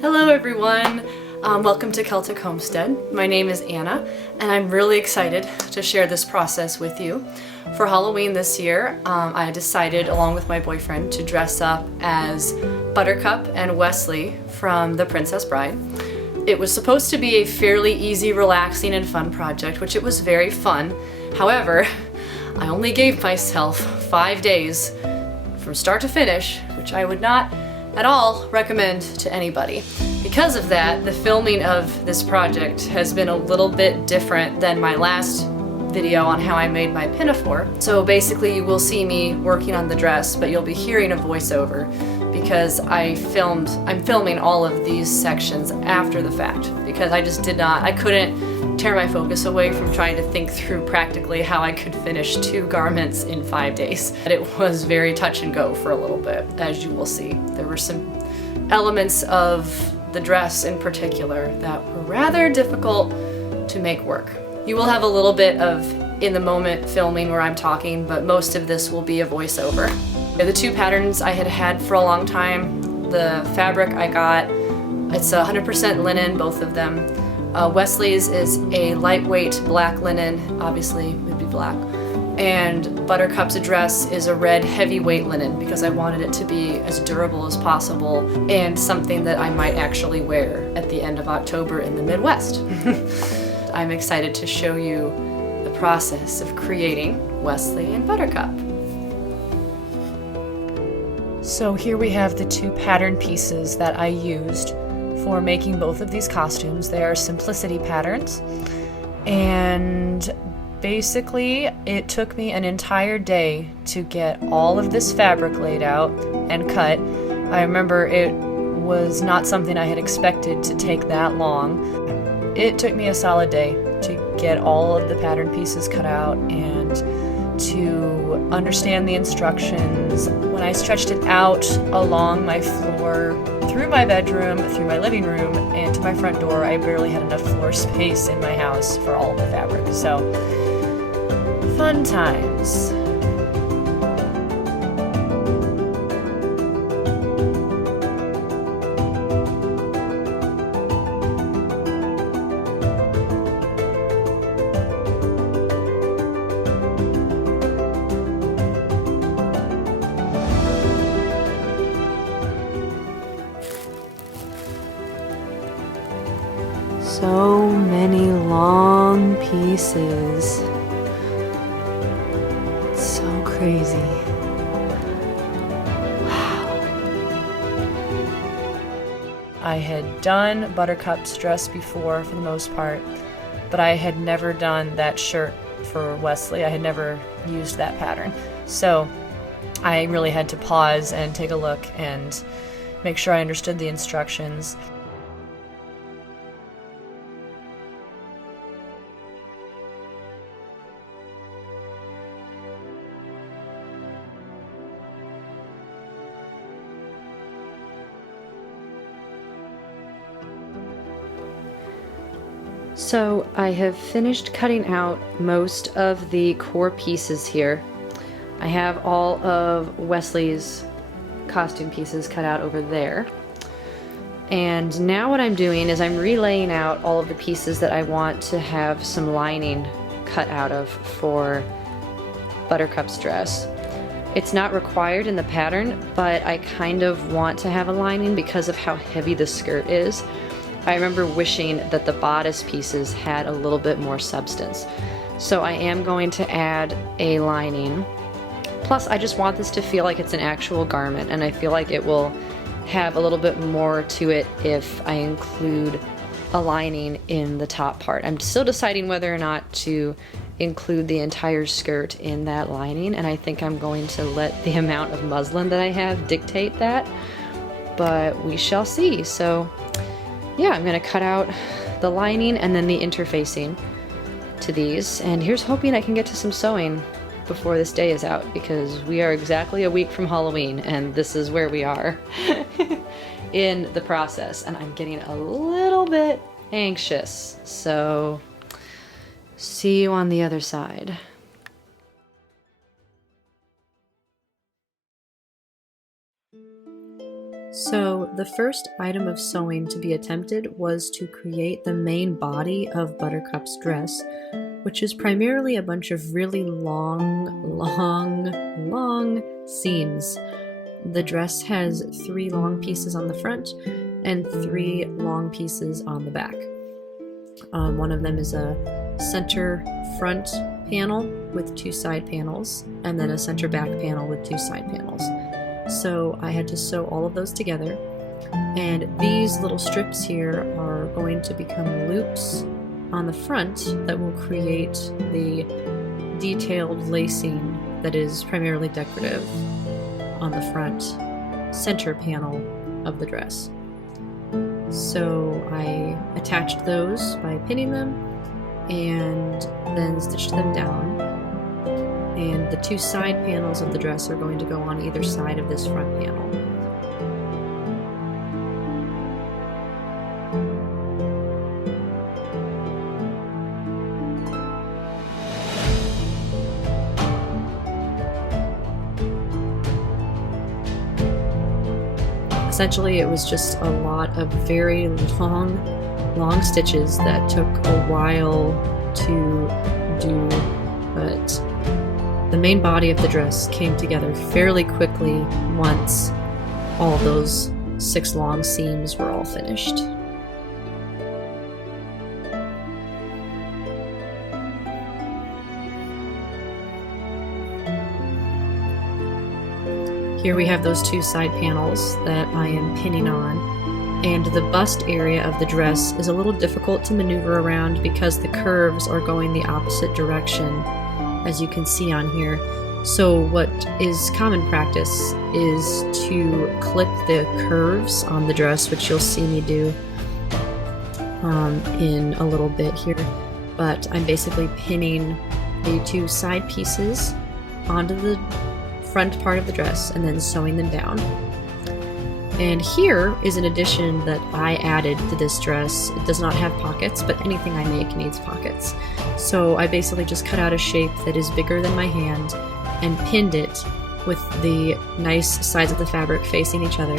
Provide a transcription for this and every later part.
Hello everyone! Welcome to Celtic Homestead. My name is Anna and I'm really excited to share this process with you. For Halloween this year, I decided along with my boyfriend to dress up as Buttercup and Wesley from The Princess Bride. It was supposed to be a fairly easy, relaxing, and fun project, which it was very fun. However, I only gave myself 5 days from start to finish, which I would not at all recommend to anybody. Because of that, the filming of this project has been a little bit different than my last video on how I made my pinafore. So basically you will see me working on the dress, but you'll be hearing a voiceover because I'm filming all of these sections after the fact because I couldn't tear my focus away from trying to think through practically how I could finish 2 garments in 5 days. It was very touch and go for a little bit, as you will see. There were some elements of the dress in particular that were rather difficult to make work. You will have a little bit of in the moment filming where I'm talking, but most of this will be a voiceover. The 2 patterns I had had for a long time. The fabric I got, it's 100% linen, both of them. Wesley's is a lightweight black linen, obviously it would be black. And Buttercup's dress is a red heavyweight linen because I wanted it to be as durable as possible and something that I might actually wear at the end of October in the Midwest. I'm excited to show you the process of creating Wesley and Buttercup. So here we have the 2 pattern pieces that I used for making both of these costumes. They are simplicity patterns, and basically it took me an entire day to get all of this fabric laid out and cut. I remember it was not something I had expected to take that long. It took me a solid day to get all of the pattern pieces cut out and to understand the instructions. When I stretched it out along my floor, through my bedroom, through my living room, and to my front door, I barely had enough floor space in my house for all of the fabric. So, fun times. So many long pieces. It's so crazy. Wow. I had done Buttercup's dress before for the most part, but I had never done that shirt for Wesley. I had never used that pattern. So I really had to pause and take a look and make sure I understood the instructions. So I have finished cutting out most of the core pieces here. I have all of Wesley's costume pieces cut out over there. And now what I'm doing is I'm relaying out all of the pieces that I want to have some lining cut out of for Buttercup's dress. It's not required in the pattern, but I kind of want to have a lining because of how heavy the skirt is. I remember wishing that the bodice pieces had a little bit more substance. So I am going to add a lining. Plus I just want this to feel like it's an actual garment, and I feel like it will have a little bit more to it if I include a lining in the top part. I'm still deciding whether or not to include the entire skirt in that lining, and I think I'm going to let the amount of muslin that I have dictate that, but we shall see. So yeah, I'm going to cut out the lining and then the interfacing to these, and here's hoping I can get to some sewing before this day is out, because we are exactly a week from Halloween and this is where we are in the process, and I'm getting a little bit anxious. So see you on the other side. So the first item of sewing to be attempted was to create the main body of Buttercup's dress, which is primarily a bunch of really long seams. The dress has 3 long pieces on the front and 3 long pieces on the back. One of them is a center front panel with 2 side panels, and then a center back panel with 2 side panels. So I had to sew all of those together, and these little strips here are going to become loops on the front that will create the detailed lacing that is primarily decorative on the front center panel of the dress. So I attached those by pinning them and then stitched them down. And the 2 side panels of the dress are going to go on either side of this front panel. Essentially, it was just a lot of very long stitches that took a while to do, but the main body of the dress came together fairly quickly once all of those 6 long seams were all finished. Here we have those 2 side panels that I am pinning on, and the bust area of the dress is a little difficult to maneuver around because the curves are going the opposite direction, as you can see on here. So what is common practice is to clip the curves on the dress, which you'll see me do in a little bit here. But I'm basically pinning the 2 side pieces onto the front part of the dress and then sewing them down. And here is an addition that I added to this dress. It does not have pockets, but anything I make needs pockets. So I basically just cut out a shape that is bigger than my hand and pinned it with the nice sides of the fabric facing each other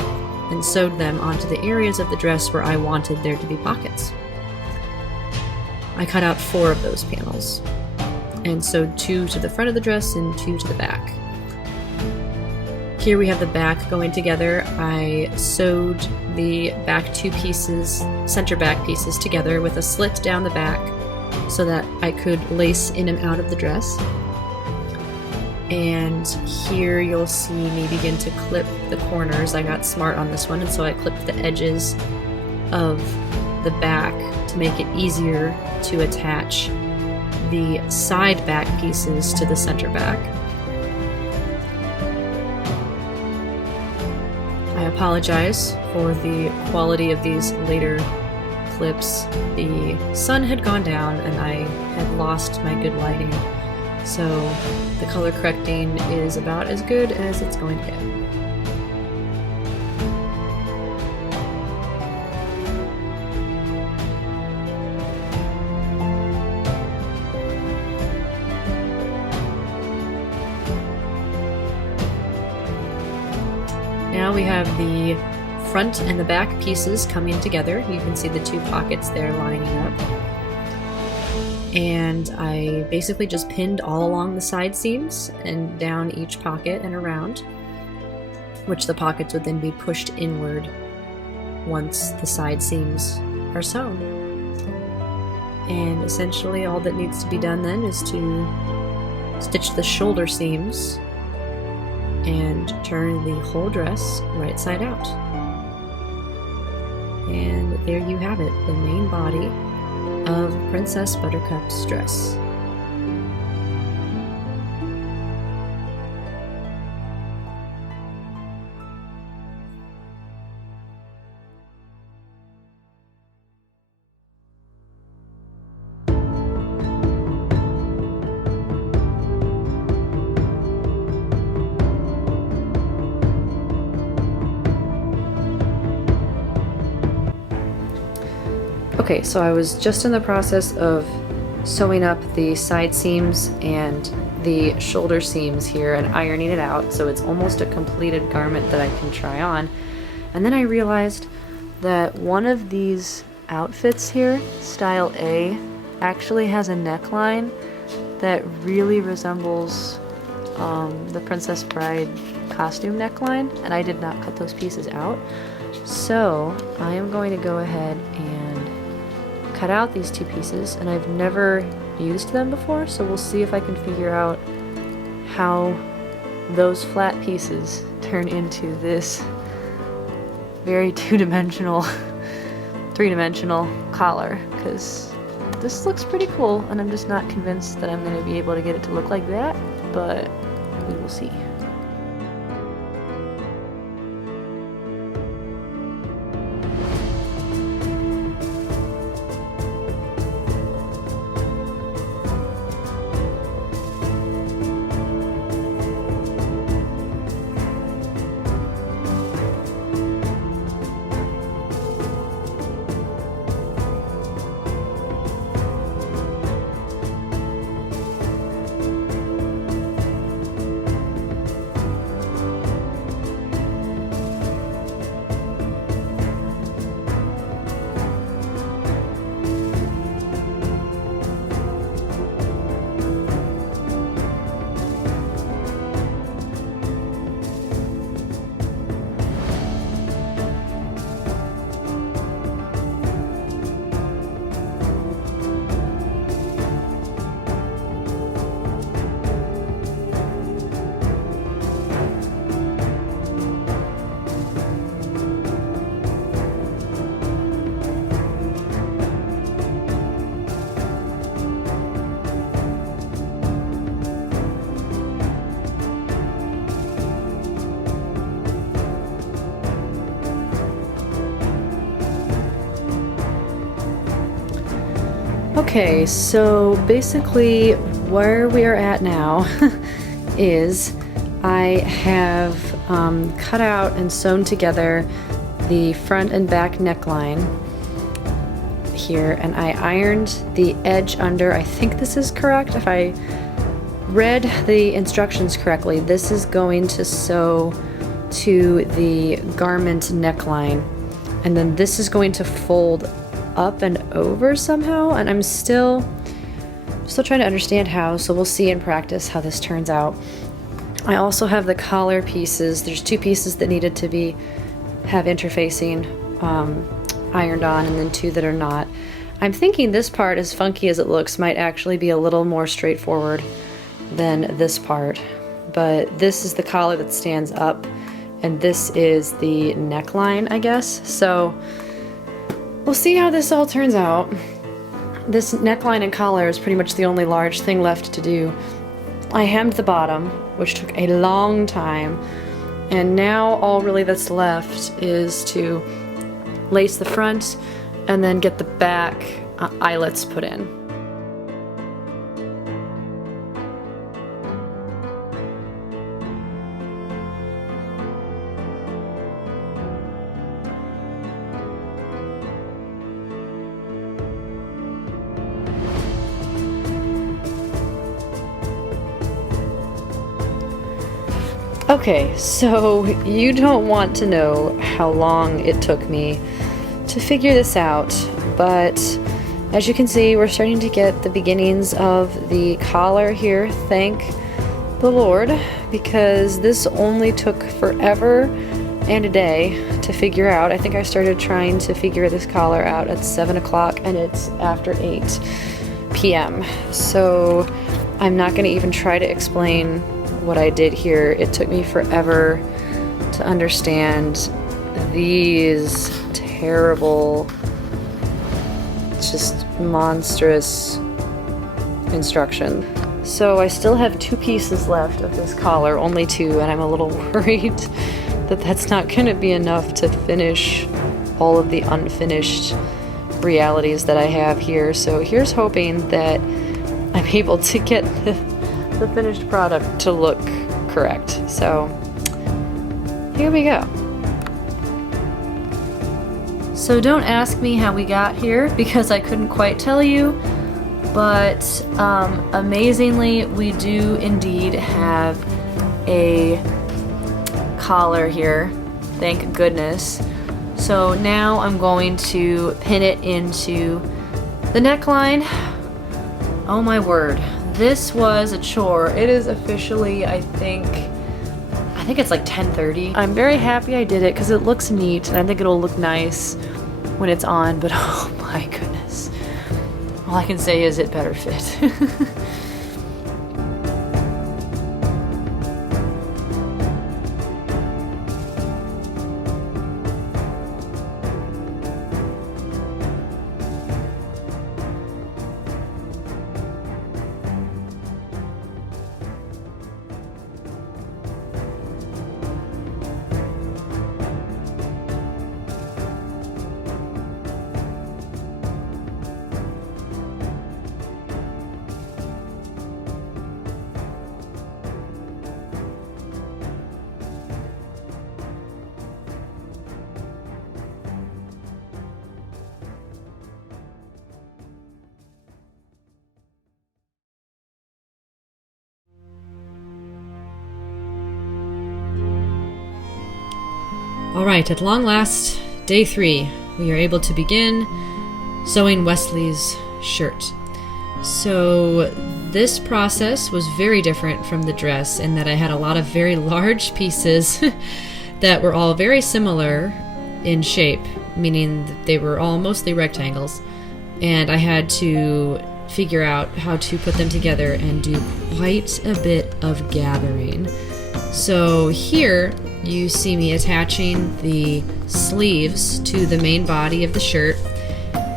and sewed them onto the areas of the dress where I wanted there to be pockets. I cut out 4 of those panels and sewed 2 to the front of the dress and 2 to the back. Here we have the back going together. I sewed the back 2 pieces, center back pieces, together with a slit down the back so that I could lace in and out of the dress. And here you'll see me begin to clip the corners. I got smart on this one, and so I clipped the edges of the back to make it easier to attach the side back pieces to the center back. I apologize for the quality of these later clips. The sun had gone down and I had lost my good lighting, so the color correcting is about as good as it's going to get. Now we have the front and the back pieces coming together. You can see the 2 pockets there lining up. And I basically just pinned all along the side seams and down each pocket and around, which the pockets would then be pushed inward once the side seams are sewn. And essentially all that needs to be done then is to stitch the shoulder seams and turn the whole dress right side out. And there you have it, the main body of Princess Buttercup's dress. Okay, so I was just in the process of sewing up the side seams and the shoulder seams here and ironing it out, so it's almost a completed garment that I can try on. And then I realized that one of these outfits here, style A, actually has a neckline that really resembles the Princess Bride costume neckline, and I did not cut those pieces out. So I am going to go ahead and cut out these two pieces, and I've never used them before, so we'll see if I can figure out how those flat pieces turn into this very two-dimensional, three-dimensional collar, because this looks pretty cool, and I'm just not convinced that I'm going to be able to get it to look like that, but we will see. Okay, so basically where we are at now is I have cut out and sewn together the front and back neckline here, and I ironed the edge under. I think this is correct. If I read the instructions correctly, this is going to sew to the garment neckline, and then this is going to fold up and over somehow, and I'm still trying to understand how, so we'll see in practice how this turns out. I also have the collar pieces. There's two pieces that needed to have interfacing ironed on, and then two that are not. I'm thinking this part, as funky as it looks, might actually be a little more straightforward than this part, but this is the collar that stands up, and this is the neckline, I guess. So we'll see how this all turns out. This neckline and collar is pretty much the only large thing left to do. I hemmed the bottom, which took a long time, and now all really that's left is to lace the front and then get the back eyelets put in. Okay, so you don't want to know how long it took me to figure this out, but as you can see, we're starting to get the beginnings of the collar here, thank the Lord, because this only took forever and a day to figure out. I think I started trying to figure this collar out at 7 o'clock, and it's after 8 p.m. So I'm not going to even try to explain what I did here. It took me forever to understand these terrible, just monstrous instructions. So I still have two pieces left of this collar, only two, and I'm a little worried that that's not going to be enough to finish all of the unfinished realities that I have here. So here's hoping that I'm able to get the finished product to look correct. So here we go. So don't ask me how we got here, because I couldn't quite tell you, but amazingly we do indeed have a collar here, thank goodness. So now I'm going to pin it into the neckline. Oh my word, this was a chore. It is officially, I think it's like 10:30. I'm very happy I did it because it looks neat and I think it'll look nice when it's on, but oh my goodness. All I can say is it better fit. Alright, at long last, day 3, we are able to begin sewing Wesley's shirt. So this process was very different from the dress in that I had a lot of very large pieces that were all very similar in shape, meaning that they were all mostly rectangles, and I had to figure out how to put them together and do quite a bit of gathering. So here you see me attaching the sleeves to the main body of the shirt,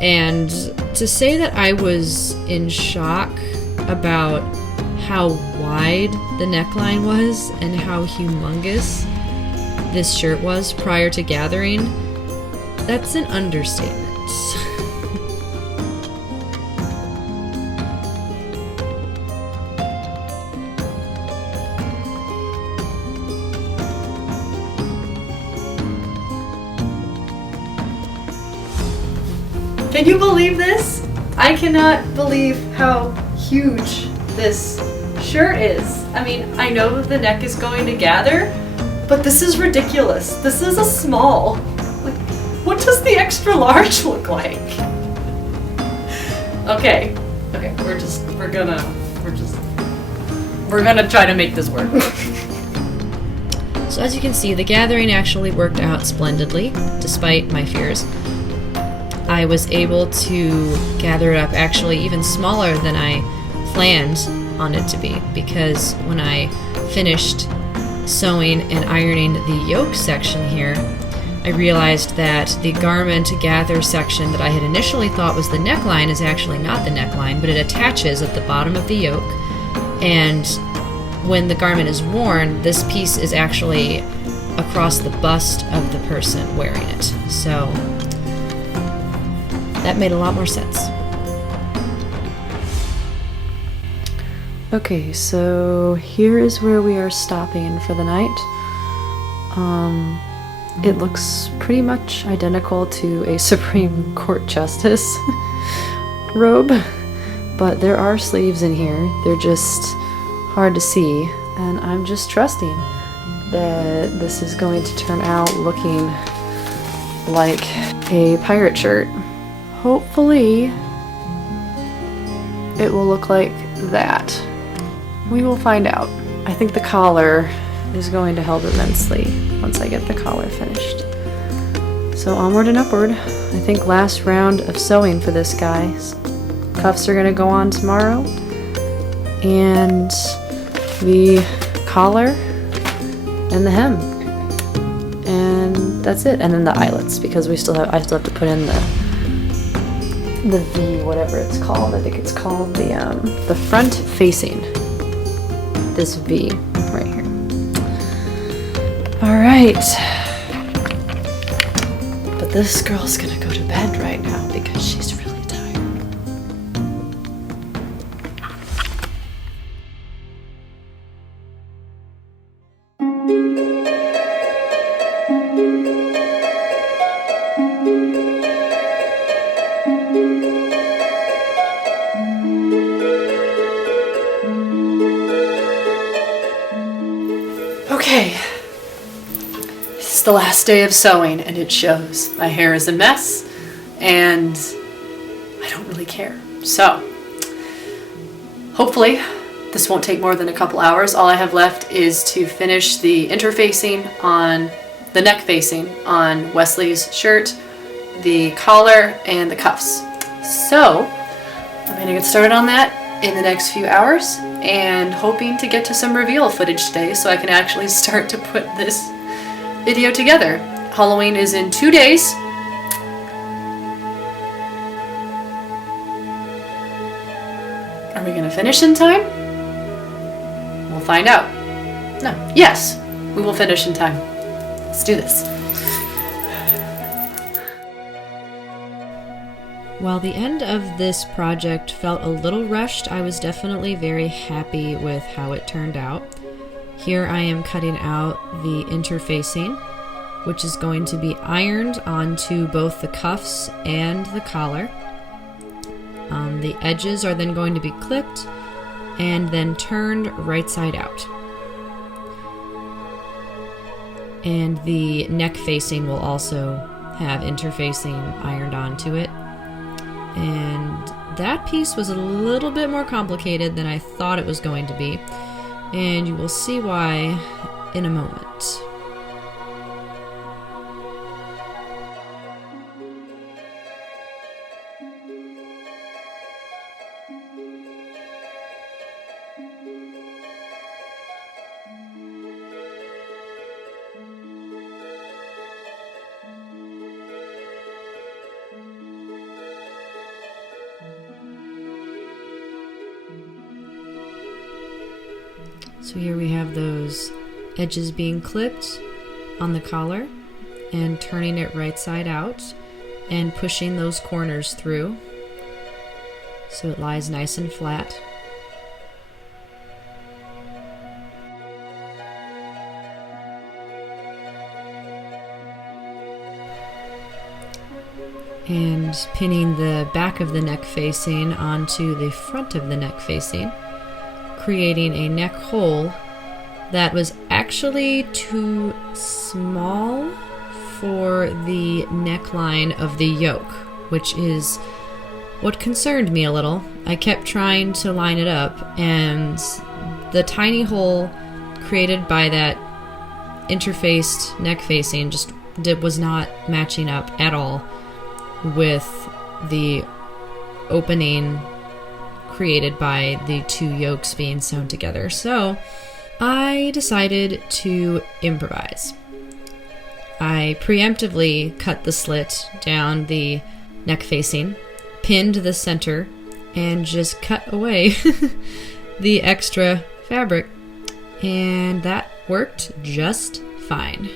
and to say that I was in shock about how wide the neckline was and how humongous this shirt was prior to gathering, that's an understatement. Can you believe this? I cannot believe how huge this shirt is. I mean, I know the neck is going to gather, but this is ridiculous. This is a small. Like, what does the extra large look like? Okay, we're gonna try to make this work. So as you can see, the gathering actually worked out splendidly, despite my fears. I was able to gather it up actually even smaller than I planned on it to be, because when I finished sewing and ironing the yoke section here, I realized that the garment gather section that I had initially thought was the neckline is actually not the neckline, but it attaches at the bottom of the yoke, and when the garment is worn, this piece is actually across the bust of the person wearing it. So that made a lot more sense. Okay, so here is where we are stopping for the night. It looks pretty much identical to a Supreme Court Justice robe, but there are sleeves in here. They're just hard to see, and I'm just trusting that this is going to turn out looking like a pirate shirt. Hopefully, it will look like that. We will find out. I think the collar is going to help immensely once I get the collar finished. So onward and upward. I think last round of sewing for this guy. Cuffs are going to go on tomorrow, and the collar and the hem, and that's it. And then the eyelets, because I still have to put in the V, whatever it's called. I think it's called the front facing, this V right here. All right, but this girl's gonna go to bed right now because she's really tired. Okay, the last day of sewing and it shows. My hair is a mess and I don't really care. So hopefully this won't take more than a couple hours. All I have left is to finish the interfacing on the neck facing on Wesley's shirt, the collar, and the cuffs. So I'm going to get started on that in the next few hours and hoping to get to some reveal footage today so I can actually start to put this video together. Halloween is in 2 days. Are we going to finish in time? We'll find out. No. Yes, we will finish in time. Let's do this. While the end of this project felt a little rushed, I was definitely very happy with how it turned out. Here I am cutting out the interfacing, which is going to be ironed onto both the cuffs and the collar. The edges are then going to be clipped and then turned right side out. And the neck facing will also have interfacing ironed onto it. And that piece was a little bit more complicated than I thought it was going to be, and you will see why in a moment. So here we have those edges being clipped on the collar and turning it right side out and pushing those corners through so it lies nice and flat. And pinning the back of the neck facing onto the front of the neck facing, creating a neck hole that was actually too small for the neckline of the yoke, which is what concerned me a little. I kept trying to line it up, and the tiny hole created by that interfaced neck facing just was not matching up at all with the opening created by the two yokes being sewn together. So I decided to improvise. I preemptively cut the slit down the neck facing, pinned the center, and just cut away the extra fabric, and that worked just fine.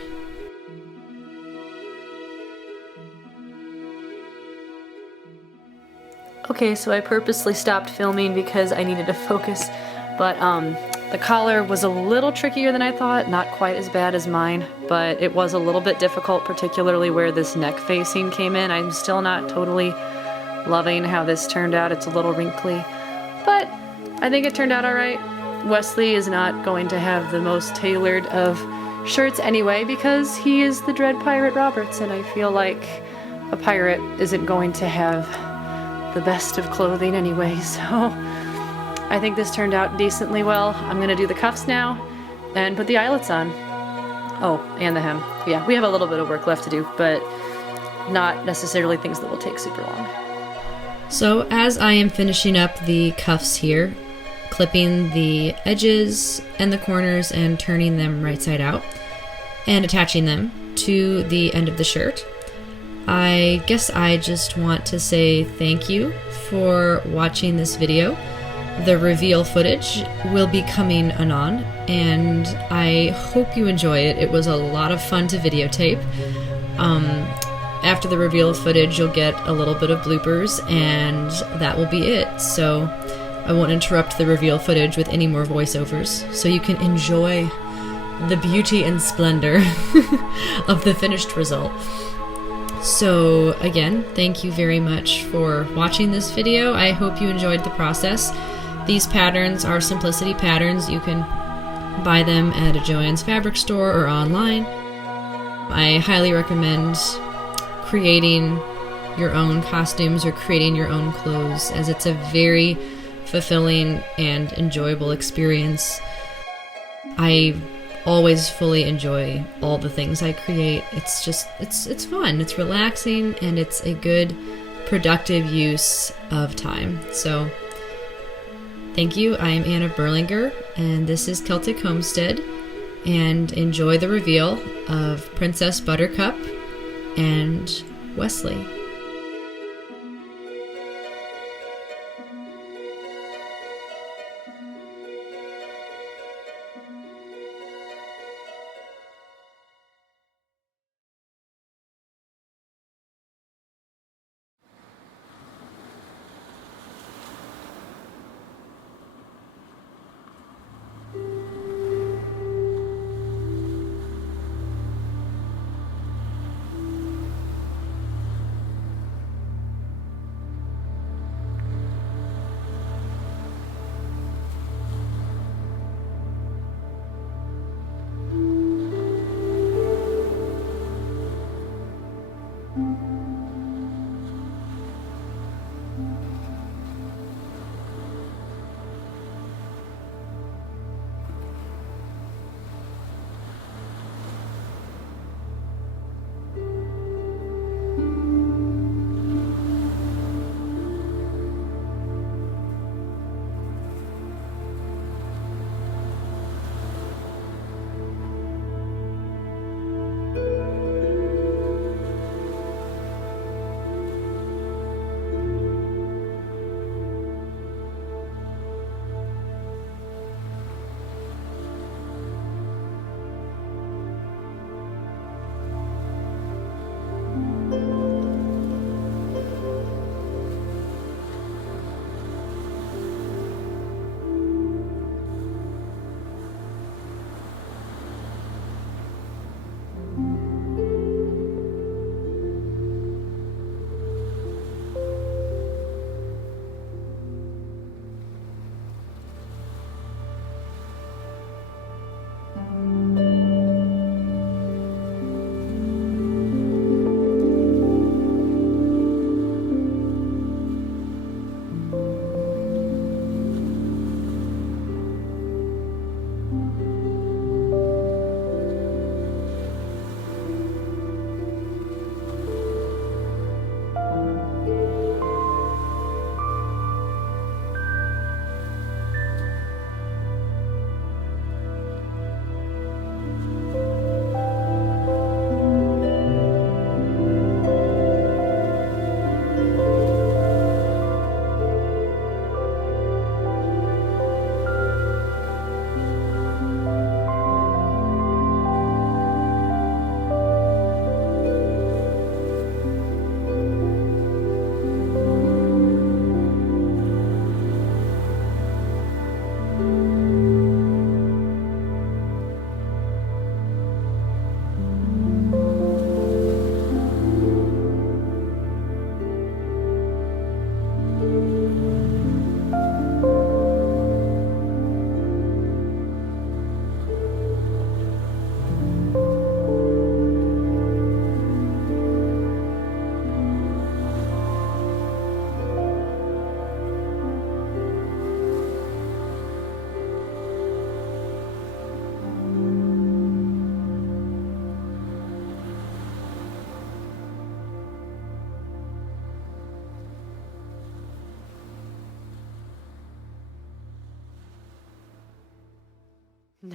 Okay, so I purposely stopped filming because I needed to focus, but the collar was a little trickier than I thought, not quite as bad as mine, but it was a little bit difficult, particularly where this neck facing came in. I'm still not totally loving how this turned out. It's a little wrinkly, but I think it turned out alright. Wesley is not going to have the most tailored of shirts anyway because he is the Dread Pirate Roberts, and I feel like a pirate isn't going to have the best of clothing anyway, so I think this turned out decently well. I'm going to do the cuffs now and put the eyelets on. Oh, and the hem. Yeah, we have a little bit of work left to do, but not necessarily things that will take super long. So as I am finishing up the cuffs here, clipping the edges and the corners and turning them right side out and attaching them to the end of the shirt, I guess I just want to say thank you for watching this video. The reveal footage will be coming anon, and I hope you enjoy it. It was a lot of fun to videotape. After the reveal footage, you'll get a little bit of bloopers, and that will be it. So I won't interrupt the reveal footage with any more voiceovers, so you can enjoy the beauty and splendor of the finished result. So again, thank you very much for watching this video. I hope you enjoyed the process. These patterns are Simplicity patterns. You can buy them at a Joann's fabric store or online. I highly recommend creating your own costumes or creating your own clothes, as it's a very fulfilling and enjoyable experience. I always fully enjoy all the things I create. It's just, it's fun, it's relaxing, and it's a good, productive use of time. So, thank you. I am Anna Berlinger, and this is Celtic Homestead, and enjoy the reveal of Princess Buttercup and Wesley.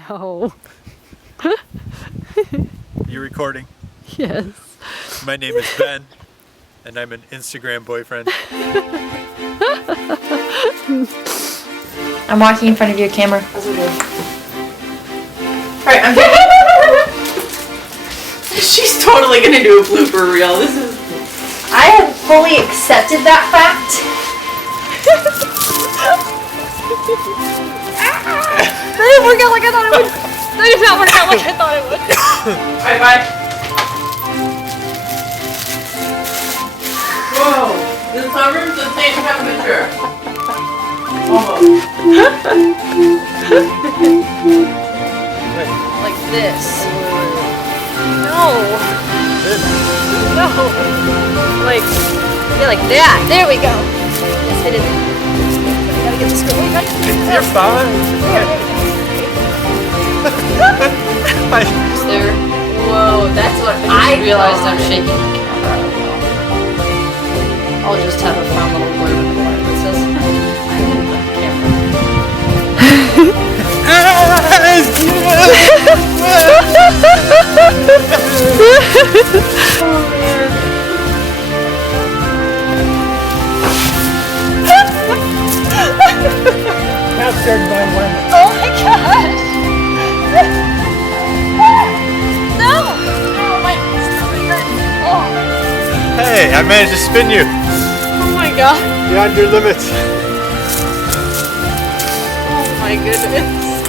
No. You recording? Yes. My name is Ben, and I'm an Instagram boyfriend. I'm walking in front of your camera. That's okay. Alright, I'm doing She's totally gonna do a blooper reel. This is... I have fully accepted that fact. That didn't work out like I thought it would. That did not work out like I thought it would. Alright, bye. Whoa. The sunroom's the same temperature. Almost. Like this. No. it? No. Like, yeah, like that. There we go. Let's hit it. Gotta get this going. You're fine. There. Whoa, that's what I realized. I'm shaking the camera. I'll just have a fun little blurb in the corner that says, I didn't put the camera. Captured by one. Oh my gosh! No! Oh my finger! Oh. Hey, I managed to spin you Oh my god! beyond your limits. Oh my goodness!